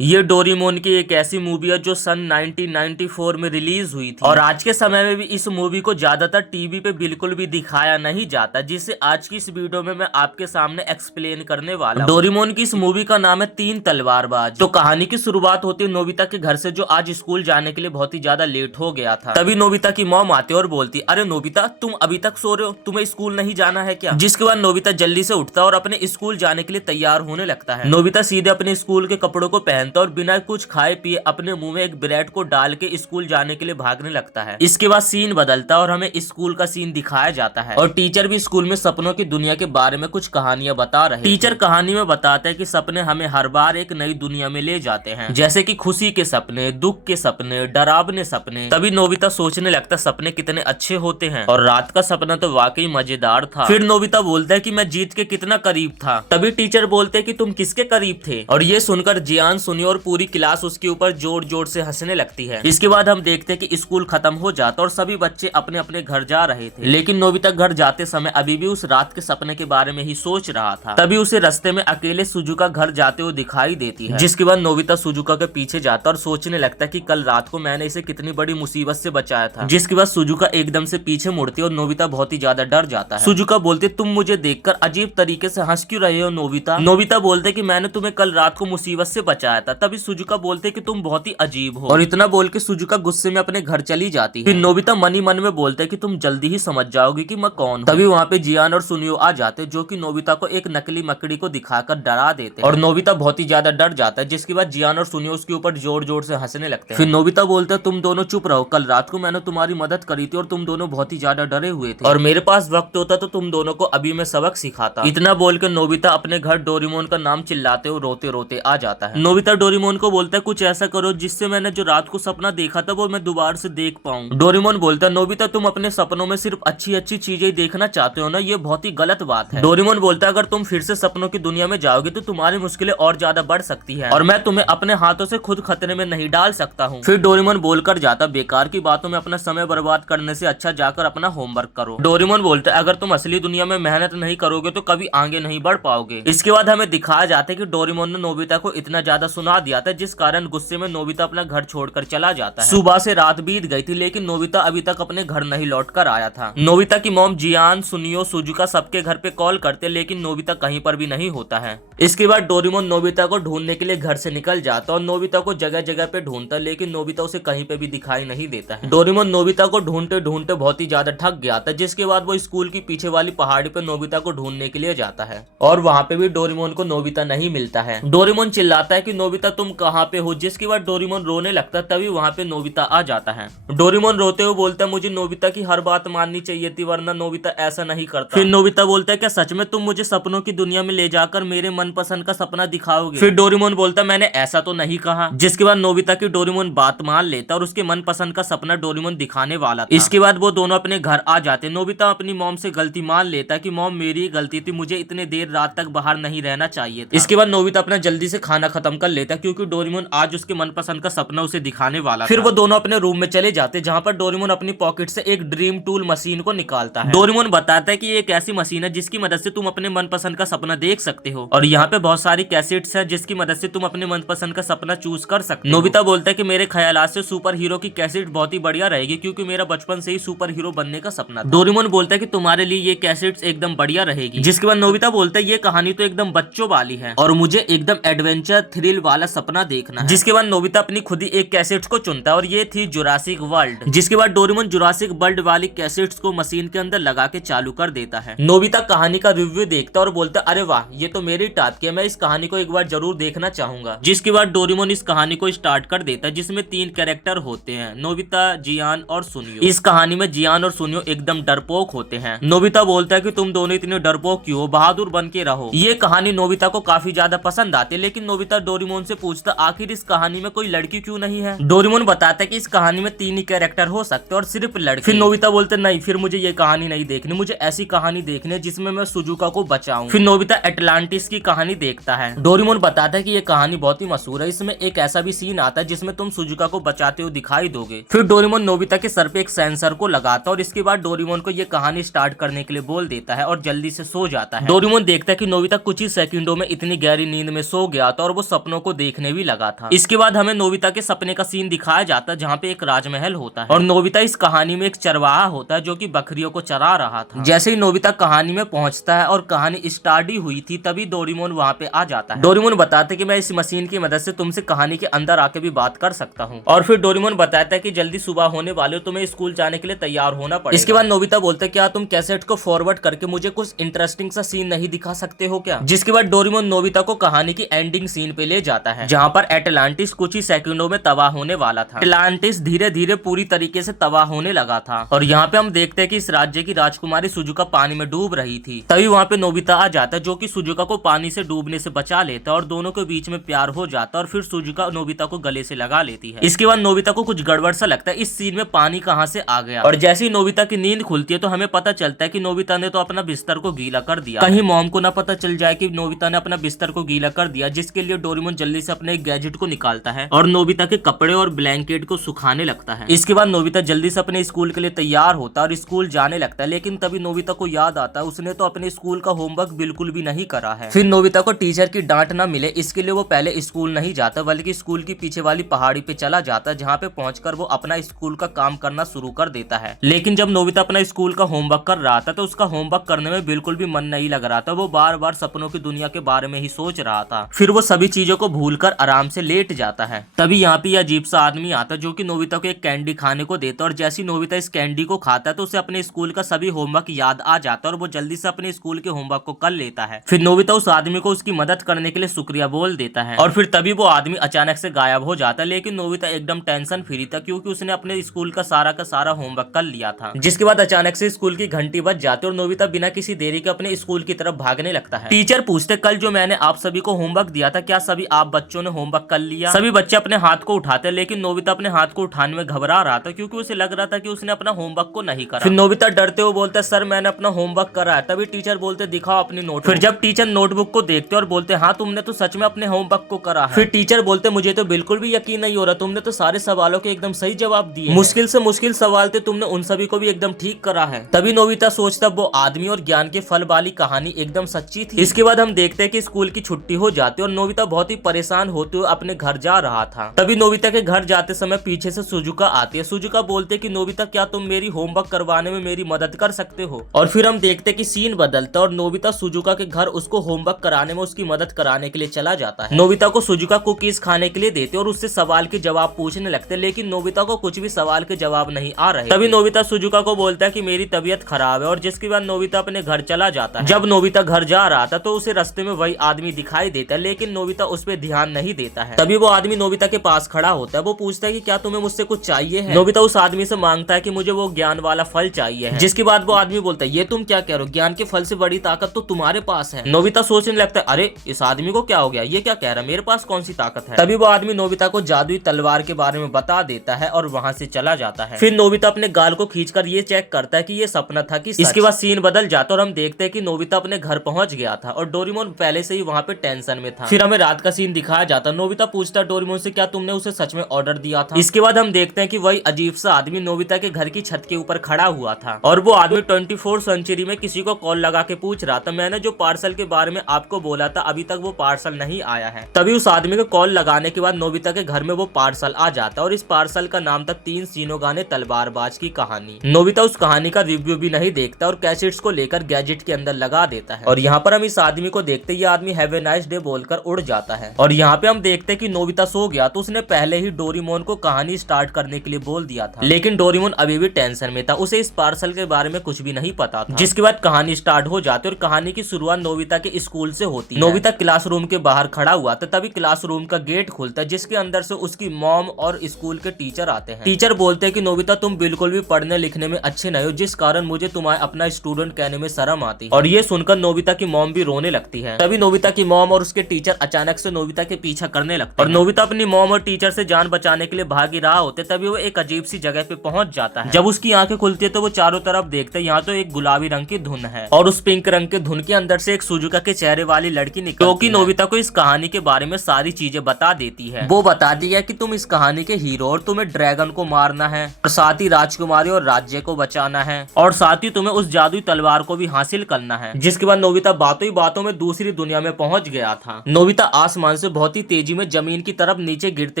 ये डोरेमोन की एक ऐसी मूवी है जो सन 1994 में रिलीज हुई थी और आज के समय में भी इस मूवी को ज्यादातर टीवी पे बिल्कुल भी दिखाया नहीं जाता, जिसे आज की इस वीडियो में मैं आपके सामने एक्सप्लेन करने वाला हूं। डोरेमोन की इस मूवी का नाम है तीन तलवारबाज। तो कहानी की शुरुआत होती है नोबिता के घर से, जो आज स्कूल जाने के लिए बहुत ही ज्यादा लेट हो गया था। तभी नोबिता की मॉम आती है और बोलती, अरे नोबिता तुम अभी तक सो रहे हो, तुम्हें स्कूल नहीं जाना है क्या? जिसके बाद नोबिता जल्दी से उठता है और अपने स्कूल जाने के लिए तैयार होने लगता है। नोबिता सीधे अपने स्कूल के कपड़ों को पहनता और बिना कुछ खाए पिए अपने मुंह में एक ब्रेड को डाल के स्कूल जाने के लिए भागने लगता है। इसके बाद सीन बदलता है और हमें स्कूल का सीन दिखाया जाता है और टीचर भी स्कूल में सपनों की दुनिया के बारे में कुछ कहानियां बता रहे हैं। टीचर कहानी में बताते हैं कि सपने हमें हर बार एक नई दुनिया में ले जाते हैं, जैसे कि खुशी के सपने, दुख के सपने, डरावने सपने। तभी नोबिता सोचने लगता सपने कितने अच्छे होते हैं और रात का सपना तो वाकई मजेदार था। फिर नोबिता बोलता है कि मैं जीत के कितना करीब था। तभी टीचर बोलते हैं कि तुम किसके करीब थे? और ये सुनकर जियान सुनियो और पूरी क्लास उसके ऊपर जोर जोर से हंसने लगती है। इसके बाद हम देखते हैं कि स्कूल खत्म हो जाता और सभी बच्चे अपने अपने घर जा रहे थे, लेकिन नोबिता घर जाते समय अभी भी उस रात के सपने के बारे में ही सोच रहा था। तभी उसे रास्ते में अकेले सुजुका घर जाते हुए दिखाई देती है, जिसके बाद नोबिता सुजुका के पीछे जाता और सोचने लगता है कि कल रात को मैंने इसे कितनी बड़ी मुसीबत से बचाया था। जिसके बाद सुजुका एकदम से पीछे मुड़ती और नोबिता बहुत ही ज्यादा डर जाता है। सुजुका बोलते, तुम मुझे देखकर अजीब तरीके से हंस क्यों रहे हो नोबिता? नोबिता बोलते कि मैंने तुम्हें कल रात को मुसीबत से बचाया था। तभी सुजुका बोलते कि तुम बहुत ही अजीब हो, और इतना बोल के सुजुका गुस्से में अपने घर चली जाती है। फिर नोबिता मन ही मन में बोलते कि तुम जल्दी ही समझ जाओगी कि मैं कौन हूँ। तभी वहाँ पे जियान और सुनियो आ जाते, जो कि नोबिता को एक नकली मकड़ी को दिखाकर डरा देते और नोबिता बहुत ही ज्यादा डर जाता है। जिसके बाद जियान और सुनियो उसके ऊपर जोर जोर से हंसने लगते हैं। फिर नोबिता बोलते तुम दोनों चुप रहो, कल रात को मैंने तुम्हारी मदद करी थी और तुम दोनों बहुत ही ज्यादा डरे हुए थे और मेरे पास वक्त होता तो तुम दोनों को अभी मैं सबक सिखाता। इतना बोल के नोबिता अपने घर डोरेमोन का नाम चिल्लाते हुए रोते रोते आ जाता है। नोबिता डोरेमोन को बोलता है कुछ ऐसा करो जिससे मैंने जो रात को सपना देखा था वो मैं दोबारा से देख पाऊं। डोरेमोन बोलता है नोबिता तुम अपने सपनों में सिर्फ अच्छी अच्छी चीजें देखना चाहते हो ना, ये बहुत ही गलत बात है। डोरेमोन बोलता है अगर तुम फिर से सपनों की दुनिया में जाओगे तो तुम्हारी मुश्किलें और ज्यादा बढ़ सकती है और मैं तुम्हें अपने हाथों से खुद खतरे में नहीं डाल सकता हूँ। फिर डोरेमोन बोलकर जाता, बेकार की बातों में अपना समय बर्बाद करने से अच्छा जाकर अपना होमवर्क करो। डोरेमोन बोलता है अगर तुम असली दुनिया में मेहनत नहीं करोगे तो कभी आगे नहीं बढ़ पाओगे। इसके बाद हमें दिखाया जाता है कि डोरेमोन ने नोबिता को इतना ज्यादा सुना दिया था जिस कारण गुस्से में नोबिता अपना घर छोड़कर चला जाता है। सुबह से रात बीत गई थी लेकिन नोबिता अभी तक अपने घर नहीं लौट कर आया था। नोबिता की मॉम जियान, सुनियो, सुजुका सबके घर पे कॉल करते लेकिन नोबिता कहीं पर भी नहीं होता है। इसके बाद डोरेमोन नोबिता को ढूंढने के लिए घर से निकल जाता और नोबिता को जगह जगह पे ढूंढता लेकिन नोबिता उसे कहीं पे भी दिखाई नहीं देता है। डोरेमोन नोबिता को ढूंढते ढूंढते बहुत ही ज्यादा थक गया था, जिसके बाद वो स्कूल की पीछे वाली पहाड़ी पे नोबिता को ढूंढने के लिए जाता है और वहाँ पे भी डोरेमोन को नोबिता नहीं मिलता है। डोरेमोन चिल्लाता है कि नोबिता तुम कहाँ पे हो, जिसके बाद डोरेमोन रोने लगता है। तभी वहाँ पे नोबिता आ जाता है। डोरेमोन रोते हुए बोलता है मुझे नोबिता की हर बात माननी चाहिए थी वरना नोबिता ऐसा नहीं करता। फिर नोबिता बोलता है क्या सच में तुम मुझे सपनों की दुनिया में ले जाकर मेरे मनपसंद का सपना दिखाओगे? फिर डोरेमोन बोलता है मैंने ऐसा तो नहीं कहा। जिसके बाद नोबिता की डोरेमोन बात मान लेता और उसके मनपसंद का सपना डोरेमोन दिखाने वाला था। इसके बाद वो दोनों अपने घर आ जाते। नोबिता अपनी मॉम से गलती मान लेता कि मॉम मेरी गलती थी, मुझे इतने देर रात तक बाहर नहीं रहना चाहिए था। इसके बाद नोबिता अपना जल्दी से खाना खत्म कर लेता क्योंकि डोरेमोन आज उसके मनपसंद का सपना उसे दिखाने वाला था। फिर वो दोनों अपने रूम में चले जाते जहाँ पर डोरेमोन अपनी पॉकेट से एक ड्रीम टूल मशीन को निकालता है। डोरेमोन बताता है कि ये एक ऐसी मशीन है जिसकी मदद से तुम अपने मनपसंद का सपना देख सकते हो और यहाँ पे बहुत सारी कैसेट्स है जिसकी मदद से तुम अपने मनपसंद का सपना चूज कर सकते हो। नोबिता बोलता है कि मेरे ख्यालात से सुपर हीरो की कैसेट बहुत ही बढ़िया रहेगी क्योंकि मेरा बचपन से ही सुपर हीरो बनने का सपना था। डोरेमोन बोलता है कि तुम्हारे लिए ये कैसेट्स एकदम बढ़िया रहेगी। जिसके बाद नोबिता बोलता है ये कहानी तो एकदम बच्चों वाली है और मुझे एकदम एडवेंचर थ्रिल वाला सपना देखना है। जिसके बाद नोबिता अपनी खुद ही एक कैसेट्स को चुनता है और ये थी जुरासिक वर्ल्ड। जिसके बाद डोरेमोन जुरासिक वर्ल्ड वाली कैसेट्स को मशीन के अंदर लगा के चालू कर देता है। नोबिता कहानी का रिव्यू देखता और बोलता अरे वाह ये तो मेरी टाइप की है, मैं इस कहानी को एक बार जरूर देखना चाहूंगा। जिसके बाद डोरेमोन इस कहानी को स्टार्ट कर देता है जिसमें तीन कैरेक्टर होते हैं, नोबिता, जियान और सुनियो। इस कहानी में जियान और सुनियो एकदम डरपोक होते हैं। नोबिता बोलता है कि तुम दोनों इतने डरपोक क्यों हो, बहादुर बन के रहो। ये कहानी नोबिता को काफी ज्यादा पसंद आती है लेकिन नोबिता डोरेमोन से पूछता आखिर इस कहानी में कोई लड़की क्यों नहीं है? डोरेमोन बताता है कि इस कहानी में तीन ही कैरेक्टर हो सकते और सिर्फ लड़की। फिर नोबिता बोलते नहीं, फिर मुझे ये कहानी नहीं देखनी, मुझे ऐसी कहानी देखनी है जिसमें मैं सुजुका को बचाऊं। फिर नोबिता एटलांटिस की कहानी देखता है। डोरेमोन बताता है कि ये कहानी बहुत ही मशहूर है, इसमें एक ऐसा भी सीन आता है जिसमें तुम सुजुका को बचाते हुए दिखाई दोगे। फिर डोरेमोन नोबिता के सर पे एक सेंसर को लगाता है और इसके बाद डोरेमोन को ये कहानी स्टार्ट करने के लिए बोल देता है और जल्दी से सो जाता है। डोरेमोन देखता है कि नोबिता कुछ ही सेकंडों में इतनी गहरी नींद में सो गया था और वो सपनों को को देखने भी लगा था। इसके बाद हमें नोबिता के सपने का सीन दिखाया जाता है जहाँ पे एक राजमहल होता है और नोबिता इस कहानी में एक चरवाहा होता है जो कि बकरियों को चरा रहा था। जैसे ही नोबिता कहानी में पहुंचता है और कहानी स्टार्ट ही हुई थी तभी डोरेमोन वहाँ पे आ जाता है। डोरेमोन बताते कि मैं इस मशीन की मदद से तुमसे कहानी के अंदर आके भी बात कर सकता हूँ और फिर डोरेमोन बताता है कि जल्दी सुबह होने वाले हो, तुम्हें स्कूल जाने के लिए तैयार होना पड़ेगा। इसके बाद नोबिता बोलते क्या तुम कैसेट को फॉरवर्ड करके मुझे कुछ इंटरेस्टिंग सा सीन नहीं दिखा सकते हो क्या। जिसके बाद डोरेमोन नोबिता को कहानी की एंडिंग सीन पे ले जाता है जहाँ पर एटलांटिस कुछ ही सेकंडों में तबाह होने वाला था। एटलांटिस धीरे धीरे पूरी तरीके से तबाह होने लगा था और यहाँ पे हम देखते हैं कि इस राज्य की राजकुमारी सुजुका पानी में डूब रही थी। तभी वहाँ पे नोबिता आ जाता है जो कि सुजुका को पानी से डूबने से बचा लेता है और दोनों के बीच में प्यार हो जाता है और फिर सुजुका नोबिता को गले से लगा लेती है। इसके बाद नोबिता को कुछ गड़बड़ सा लगता है, इस सीन में पानी कहाँ से आ गया। और जैसे ही नोबिता की नींद खुलती है तो हमें पता चलता है कि नोबिता ने तो अपना बिस्तर को गीला कर दिया। कहीं मॉम को ना पता चल जाए कि नोबिता ने अपना बिस्तर को गीला कर दिया, जिसके लिए डोरेमोन जल्दी से अपने एक गैजेट को निकालता है और नोबिता के कपड़े और ब्लैंकेट को सुखाने लगता है। इसके बाद नोबिता जल्दी से अपने स्कूल के लिए तैयार होता है और स्कूल जाने लगता है, लेकिन तभी नोबिता को याद आता है उसने तो अपने स्कूल का होमवर्क बिल्कुल भी नहीं करा है। फिर नोबिता को टीचर की डांट ना मिले इसके लिए वो पहले स्कूल नहीं जाता बल्कि स्कूल की पीछे वाली पहाड़ी पे चला जाता है जहाँ पे पहुंचकर वो अपना स्कूल का काम करना शुरू कर देता है। लेकिन जब नोबिता अपना स्कूल का होमवर्क कर रहा था तो उसका होमवर्क करने में बिल्कुल भी मन नहीं लग रहा था, वो बार बार सपनों की दुनिया के बारे में ही सोच रहा था। फिर वो सभी चीजों को भूलकर आराम से लेट जाता है। तभी यहाँ पे अजीब सा आदमी आता है जो कि नोबिता को एक कैंडी खाने को देता है और जैसे नोबिता इस कैंडी को खाता है तो उसे अपने स्कूल का सभी होमवर्क याद आ जाता है और वो जल्दी से अपने स्कूल के होमवर्क को कर लेता है। फिर नोबिता उस आदमी को उसकी मदद करने के लिए शुक्रिया बोल देता है और फिर तभी वो आदमी अचानक से गायब हो जाता है। लेकिन नोबिता एकदम टेंशन फ्री था क्योंकि उसने अपने स्कूल का सारा होमवर्क कर लिया था। जिसके बाद अचानक से स्कूल की घंटी बज जाती है और नोबिता बिना किसी देरी के अपने स्कूल की तरफ भागने लगता है। टीचर पूछते कल जो मैंने आप सभी को होमवर्क दिया था क्या सभी आप बच्चों ने होमवर्क कर लिया। सभी बच्चे अपने हाथ को उठाते लेकिन नोबिता अपने हाथ को उठाने में घबरा रहा था क्योंकि उसे लग रहा था कि उसने अपना होमवर्क को नहीं करा। फिर नोबिता डरते हुए बोलते सर मैंने अपना होमवर्क करा है। तभी टीचर बोलते दिखाओ अपनी नोट। फिर जब टीचर नोटबुक को देखते और बोलते हाँ तुमने तो सच में अपने होमवर्क को करा है। फिर टीचर बोलते मुझे तो बिल्कुल भी यकीन नहीं हो रहा, तुमने तो सारे सवालों के एकदम सही जवाब दिए, मुश्किल से मुश्किल सवाल थे तुमने उन सभी को भी एकदम ठीक करा है। तभी नोबिता सोचता वो आदमी और ज्ञान के फल वाली कहानी एकदम सच्ची थी। इसके बाद हम देखते हैं कि स्कूल की छुट्टी हो जाती है और नोबिता बहुत ही परेशान होते हुए अपने घर जा रहा था। तभी नोबिता के घर जाते समय पीछे से सुजुका आती है। सुजुका बोलते कि नोबिता क्या तुम मेरी होमवर्क करवाने में मेरी मदद कर सकते हो। और फिर हम देखते कि सीन बदलता और नोबिता सुजुका के घर उसको होमवर्क कराने में उसकी मदद कराने के लिए चला जाता है। नोबिता को सुजुका कुकीज खाने के लिए देते और उससे सवाल के जवाब पूछने लगते लेकिन नोबिता को कुछ भी सवाल के जवाब नहीं आ रहे। तभी नोबिता सुजुका को बोलता है कि मेरी तबीयत खराब है और जिसके बाद नोबिता अपने घर चला जाता है। जब नोबिता घर जा रहा था तो उसे रास्ते में वही आदमी दिखाई देता है लेकिन नोबिता उस पर ध्यान नहीं देता है। तभी वो आदमी नोबिता के पास खड़ा होता है। वो पूछता है कि क्या तुम्हें मुझसे कुछ चाहिए है। नोबिता उस आदमी से मांगता है कि मुझे वो ज्ञान वाला फल चाहिए है। जिसके बाद वो आदमी बोलता है ये तुम क्या कह रहे हो, ज्ञान के फल से बड़ी ताकत तो तुम्हारे पास है। नोबिता सोचने लगता है अरे इस आदमी को क्या हो गया, ये क्या कह रहा है, मेरे पास कौन सी ताकत है। तभी वो आदमी नोबिता को जादुई तलवार के बारे में बता देता है और वहाँ से चला जाता है। फिर नोबिता अपने गाल को खींचकर ये चेक करता है कि ये सपना था कि इसके बाद सीन बदल जाता और हम देखते हैं कि नोबिता अपने घर पहुंच गया था और डोरेमोन पहले से ही वहाँ पे टेंशन में था। फिर हमें रात का सीन दिखाया जाता। नोबिता पूछता डोरेमोन से क्या तुमने उसे सच में ऑर्डर दिया था। इसके बाद हम देखते हैं कि वही अजीब सा आदमी नोबिता के घर की छत के ऊपर खड़ा हुआ था और वो आदमी 24 सेंचुरी में किसी को कॉल लगा के पूछ रहा था मैंने जो पार्सल के बारे में आपको बोला था अभी तक वो पार्सल नहीं आया है। तभी उस आदमी को कॉल लगाने के बाद नोबिता के घर में वो पार्सल आ जाता और इस पार्सल का नाम था 3 शिनोगाने तलवारबाज की कहानी। नोबिता उस कहानी का रिव्यू भी नहीं देखता और कैसेट्स को लेकर गैजेट के अंदर लगा देता है और यहाँ पर हम इस आदमी को देखते ये आदमी हैव ए नाइस डे बोलकर उड़ जाता है। और यहाँ पे हम देखते कि नोबिता सो गया तो उसने पहले ही डोरेमोन को कहानी स्टार्ट करने के लिए बोल दिया था लेकिन डोरेमोन अभी भी टेंशन में था, उसे इस पार्सल के बारे में कुछ भी नहीं पता था। जिसके बाद कहानी स्टार्ट हो जाती और कहानी की शुरुआत नोबिता के स्कूल से होती है। नोबिता क्लासरूम के बाहर खड़ा हुआ था तभी क्लासरूम का गेट खुलता है जिसके अंदर से उसकी मॉम और स्कूल के टीचर आते हैं। टीचर बोलते हैं कि नोबिता तुम बिल्कुल भी पढ़ने लिखने में अच्छे नहीं हो जिस कारण मुझे तुम्हें अपना स्टूडेंट कहने में शर्म आती है। और ये सुनकर नोबिता की मॉम भी रोने लगती है। तभी नोबिता की मॉम और उसके टीचर अचानक से नोबिता के पीछा करने लगते हैं और नोबिता अपनी मॉम और टीचर से जान बचाने के लिए भाग ही रहा होते तभी वो एक अजीब सी जगह पे पहुंच जाता है। जब उसकी आंखें खुलती है तो वो चारों तरफ देखते हैं यहाँ तो एक गुलाबी रंग की धुन है और उस पिंक रंग के धुन के अंदर से एक सुजुका के चेहरे वाली लड़की निकलती है जो कि नोबिता को इस कहानी के बारे में सारी चीजें बता देती है। वो बता दिया कि तुम इस कहानी के हीरो और तुम्हें ड्रैगन को मारना है और साथ ही राजकुमारी और राज्य को बचाना है और साथ ही तुम्हें उस जादुई तलवार को भी हासिल करना है। जिसके बाद नोबिता बातों ही बातों में दूसरी दुनिया में पहुंच गया था। नोबिता आसमान आसमान से बहुत ही तेजी में जमीन की तरफ नीचे गिरते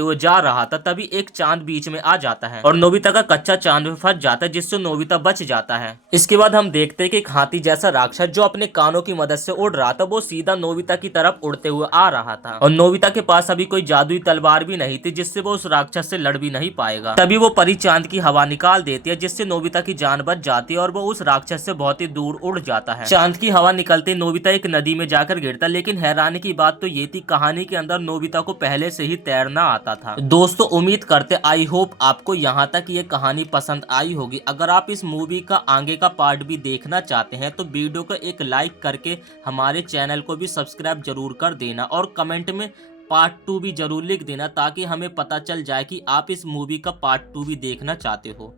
हुए जा रहा था, तभी एक चांद बीच में आ जाता है और नोबिता का कच्चा चांद में फंस जाता है, जिससे नोबिता बच जाता है। इसके बाद हम देखते हैं कि एक हाथी जैसा राक्षस जो अपने कानों की मदद से उड़ रहा था, वो सीधा नोबिता की तरफ उड़ते हुए आ रहा था और नोबिता के पास अभी कोई जादुई तलवार भी नहीं थी, जिससे वो उस राक्षस से लड़ भी नहीं पाएगा। तभी वो परी चांद की हवा निकाल देती है, जिससे नोबिता की जान बच जाती है और वो उस राक्षस से बहुत ही दूर उड़ जाता है। चांद की हवा निकलते नोबिता एक नदी में जाकर गिरता, लेकिन हैरानी की बात तो ये थी, कहानी के अंदर नोबिता को पहले से ही तैरना आता था। दोस्तों उम्मीद करते आई होप आपको यहाँ तक ये कहानी पसंद आई होगी। अगर आप इस मूवी का आगे का पार्ट भी देखना चाहते हैं तो वीडियो को एक लाइक करके हमारे चैनल को भी सब्सक्राइब जरूर कर देना और कमेंट में पार्ट 2 भी जरूर लिख देना, ताकि हमें पता चल जाए कि आप इस मूवी का पार्ट 2 भी देखना चाहते हो।